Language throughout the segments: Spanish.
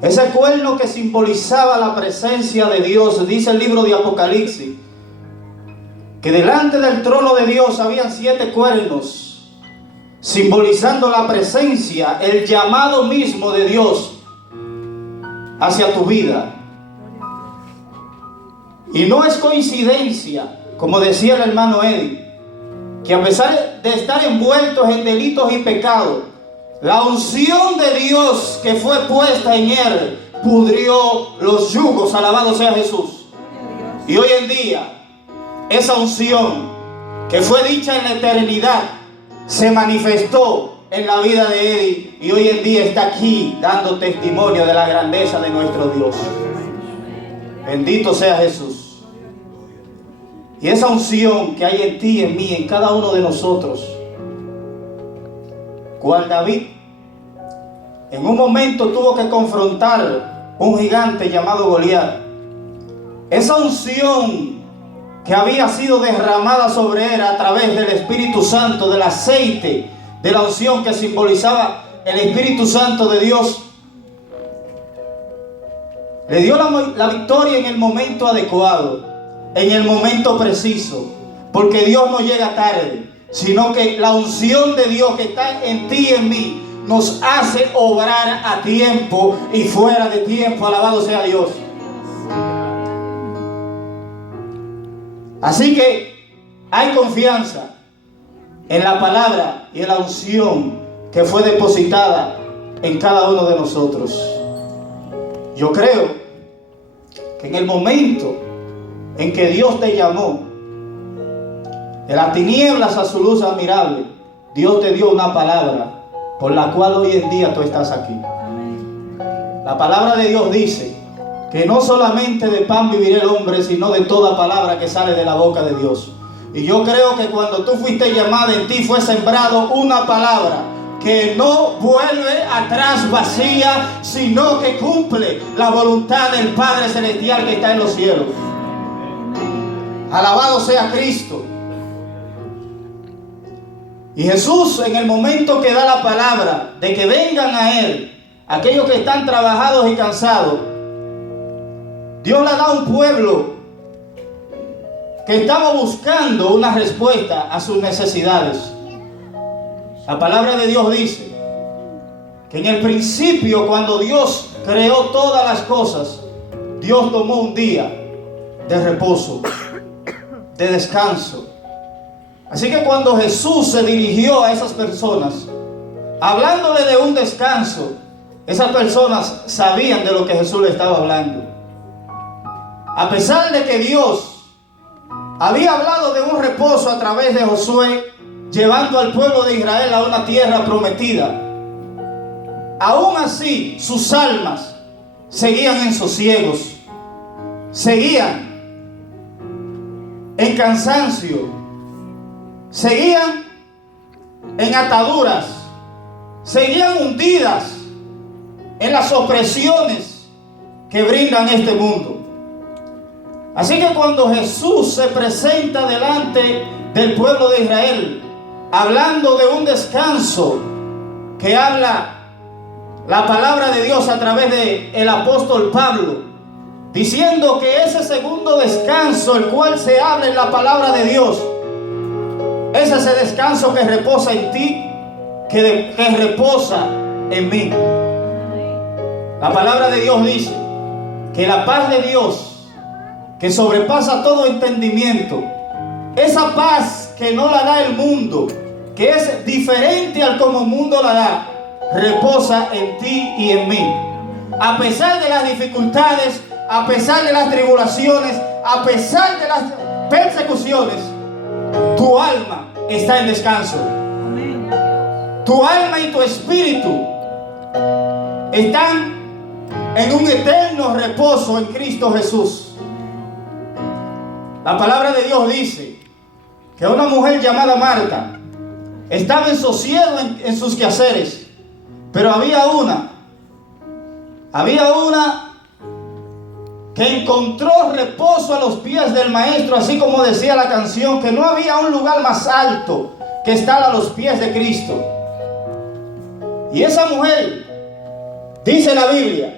Ese cuerno que simbolizaba la presencia de Dios. Dice el libro de Apocalipsis que delante del trono de Dios habían 7 cuernos, simbolizando la presencia, el llamado mismo de Dios hacia tu vida. Y no es coincidencia, como decía el hermano Eddie, que a pesar de estar envueltos en delitos y pecados, la unción de Dios que fue puesta en él pudrió los yugos. Alabado sea Jesús. Y hoy en día esa unción que fue dicha en la eternidad se manifestó en la vida de Eddie, y hoy en día está aquí dando testimonio de la grandeza de nuestro Dios. Bendito sea Jesús. Y esa unción que hay en ti, en mí, en cada uno de nosotros, cual David en un momento tuvo que confrontar un gigante llamado Goliat. Esa unción que había sido derramada sobre él a través del Espíritu Santo, del aceite, de la unción que simbolizaba el Espíritu Santo de Dios, le dio la victoria en el momento adecuado, en el momento preciso, porque Dios no llega tarde, sino que la unción de Dios que está en ti y en mí nos hace obrar a tiempo y fuera de tiempo. Alabado sea Dios. Así que hay confianza en la palabra y en la unción que fue depositada en cada uno de nosotros. Yo creo que en el momento en que Dios te llamó de las tinieblas a su luz admirable, Dios te dio una palabra por la cual hoy en día tú estás aquí. La palabra de Dios dice que no solamente de pan vivirá el hombre, sino de toda palabra que sale de la boca de Dios. Y yo creo que cuando tú fuiste llamada, en ti fue sembrado una palabra que no vuelve atrás vacía, sino que cumple la voluntad del Padre Celestial que está en los cielos. Alabado sea Cristo. Y Jesús, en el momento que da la palabra de que vengan a Él aquellos que están trabajados y cansados, Dios le da a un pueblo que estaba buscando una respuesta a sus necesidades. La palabra de Dios dice que en el principio, cuando Dios creó todas las cosas, Dios tomó un día de reposo, de descanso. Así que cuando Jesús se dirigió a esas personas, hablándole de un descanso, esas personas sabían de lo que Jesús le estaba hablando. A pesar de que Dios había hablado de un reposo a través de Josué, llevando al pueblo de Israel a una tierra prometida, aún así sus almas seguían en sosiegos, seguían en cansancio, seguían en ataduras, seguían hundidas en las opresiones que brindan este mundo. Así que cuando Jesús se presenta delante del pueblo de Israel, hablando de un descanso que habla la palabra de Dios a través del apóstol Pablo, diciendo que ese segundo descanso, el cual se habla en la palabra de Dios, es ese descanso que reposa en ti, que reposa en mí. La palabra de Dios dice que la paz de Dios, que sobrepasa todo entendimiento, esa paz que no la da el mundo, que es diferente al como el mundo la da, reposa en ti y en mí. A pesar de las dificultades, a pesar de las tribulaciones, a pesar de las persecuciones, tu alma está en descanso. Tu alma y tu espíritu están en un eterno reposo en Cristo Jesús. La palabra de Dios dice que una mujer llamada Marta estaba en sosiego en sus quehaceres, pero había una que encontró reposo a los pies del Maestro, así como decía la canción, que no había un lugar más alto que estar a los pies de Cristo. Y esa mujer, dice la Biblia,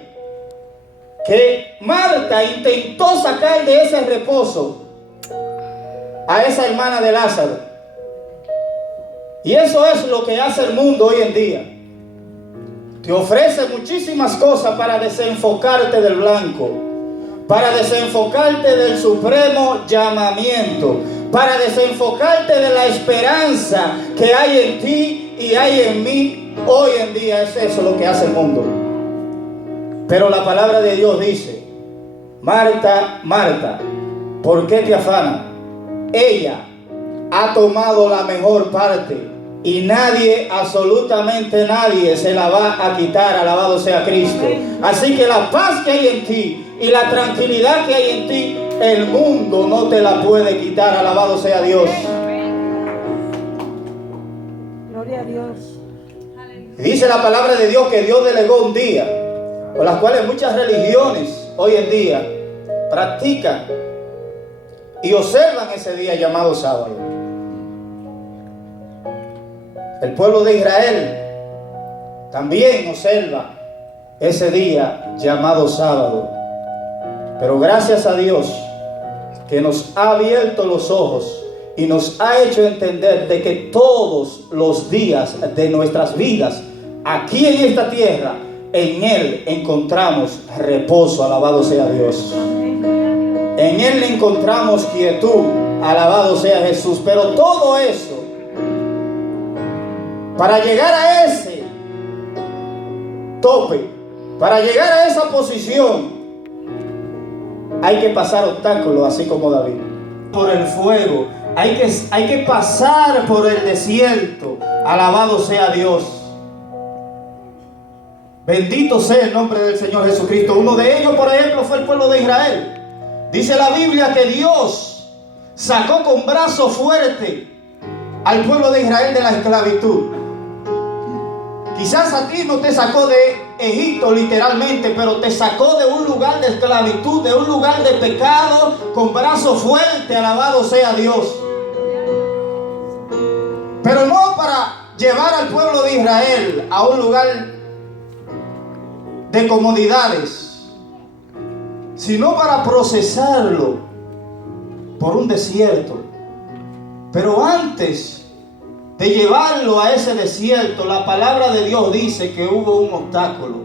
que Marta intentó sacar de ese reposo a esa hermana de Lázaro. Y eso es lo que hace el mundo hoy en día. Te ofrece muchísimas cosas para desenfocarte del blanco, para desenfocarte del supremo llamamiento, para desenfocarte de la esperanza que hay en ti y hay en mí. Hoy en día es eso lo que hace el mundo. Pero la palabra de Dios dice: Marta, Marta, ¿por qué te afanas? Ella ha tomado la mejor parte y nadie, absolutamente nadie, se la va a quitar. Alabado sea Cristo. Así que la paz que hay en ti y la tranquilidad que hay en ti, el mundo no te la puede quitar. Alabado sea Dios. Gloria a Dios. Dice la palabra de Dios que Dios delegó un día, por las cuales muchas religiones hoy en día practican y observan ese día llamado sábado. El pueblo de Israel también observa ese día llamado sábado. Pero gracias a Dios que nos ha abierto los ojos y nos ha hecho entender de que todos los días de nuestras vidas aquí en esta tierra, en Él encontramos reposo. Alabado sea Dios. En Él encontramos quietud. Alabado sea Jesús. Pero todo eso, para llegar a ese tope, para llegar a esa posición, hay que pasar obstáculos, así como David. Por el fuego, hay que pasar por el desierto. Alabado sea Dios. Bendito sea el nombre del Señor Jesucristo. Uno de ellos, por ejemplo, fue el pueblo de Israel. Dice la Biblia que Dios sacó con brazo fuerte al pueblo de Israel de la esclavitud. Quizás a ti no te sacó de Egipto literalmente, pero te sacó de un lugar de esclavitud, de un lugar de pecado, con brazo fuerte. Alabado sea Dios. Pero no para llevar al pueblo de Israel a un lugar de comodidades, sino para procesarlo por un desierto. Pero antes de llevarlo a ese desierto, la palabra de Dios dice que hubo un obstáculo.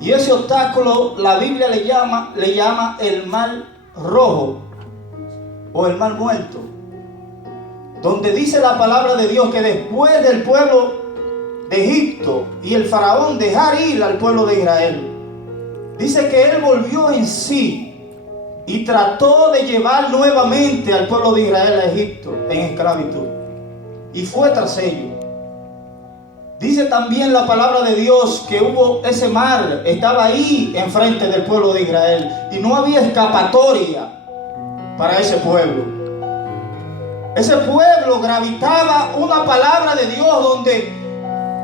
Y ese obstáculo la Biblia le llama el mar rojo o el mar muerto, donde dice la palabra de Dios que después del pueblo de Egipto y el faraón dejar ir al pueblo de Israel, dice que él volvió en sí y trató de llevar nuevamente al pueblo de Israel a Egipto en esclavitud, y fue tras ello. Dice también la palabra de Dios que hubo ese mar, estaba ahí enfrente del pueblo de Israel y no había escapatoria para ese pueblo. Ese pueblo gravitaba una palabra de Dios donde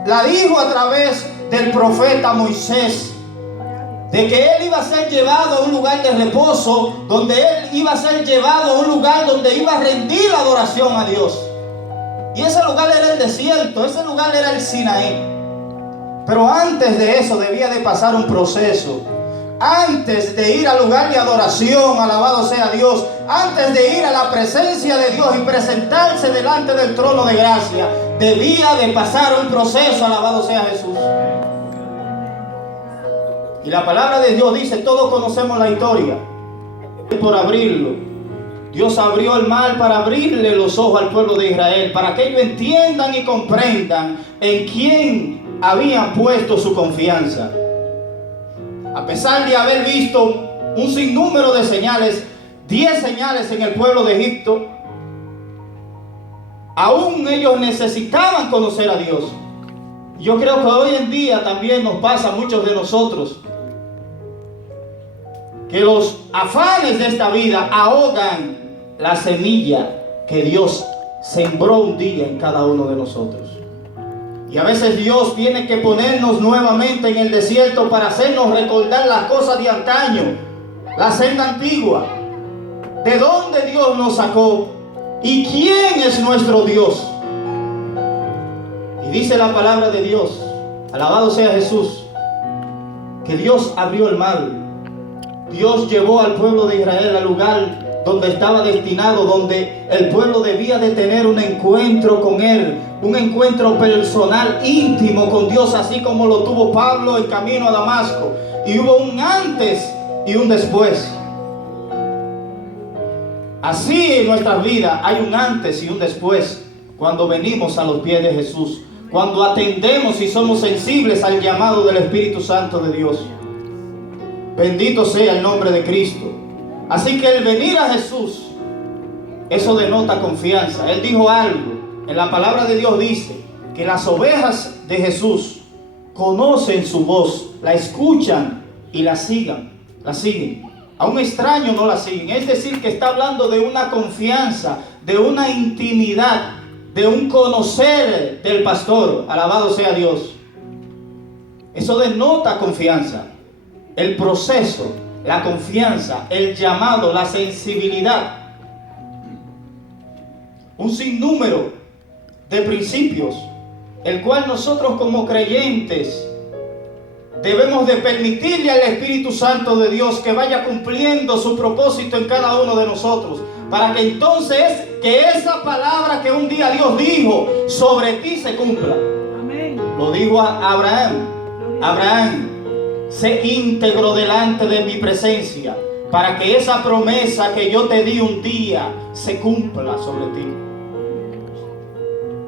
la dijo a través del profeta Moisés, de que él iba a ser llevado a un lugar de reposo, donde él iba a ser llevado a un lugar donde iba a rendir la adoración a Dios. Y ese lugar era el desierto, ese lugar era el Sinaí. Pero antes de eso debía de pasar un proceso. Antes de ir al lugar de adoración, alabado sea Dios, antes de ir a la presencia de Dios y presentarse delante del trono de gracia, debía de pasar un proceso. Alabado sea Jesús. Y la palabra de Dios dice, todos conocemos la historia. Por abrirlo, Dios abrió el mar para abrirle los ojos al pueblo de Israel, para que ellos entiendan y comprendan en quién habían puesto su confianza. A pesar de haber visto un sinnúmero de señales, 10 señales en el pueblo de Egipto, aún ellos necesitaban conocer a Dios. Yo creo que hoy en día también nos pasa a muchos de nosotros, que los afanes de esta vida ahogan la semilla que Dios sembró un día en cada uno de nosotros. Y a veces Dios tiene que ponernos nuevamente en el desierto para hacernos recordar las cosas de antaño, la senda antigua, de dónde Dios nos sacó y quién es nuestro Dios. Y dice la palabra de Dios, alabado sea Jesús, que Dios abrió el mar Dios llevó al pueblo de Israel al lugar donde estaba destinado, donde el pueblo debía de tener un encuentro con Él, un encuentro personal, íntimo con Dios, así como lo tuvo Pablo en camino a Damasco. Y hubo un antes y un después. Así en nuestras vidas hay un antes y un después cuando venimos a los pies de Jesús, cuando atendemos y somos sensibles al llamado del Espíritu Santo de Dios. Bendito sea el nombre de Cristo. Así que el venir a Jesús, eso denota confianza. Él dijo algo, en la palabra de Dios dice que las ovejas de Jesús conocen su voz, la escuchan y la siguen. A un extraño no la siguen. Es decir, que está hablando de una confianza, de una intimidad, de un conocer del pastor. Alabado sea Dios. Eso denota confianza. El proceso, la confianza, el llamado, la sensibilidad. Un sinnúmero de principios, el cual nosotros como creyentes debemos de permitirle al Espíritu Santo de Dios que vaya cumpliendo su propósito en cada uno de nosotros, para que entonces que esa palabra que un día Dios dijo sobre ti se cumpla. Amén. Lo dijo a Abraham. Abraham, sé íntegro delante de mi presencia, para que esa promesa que yo te di un día se cumpla sobre ti.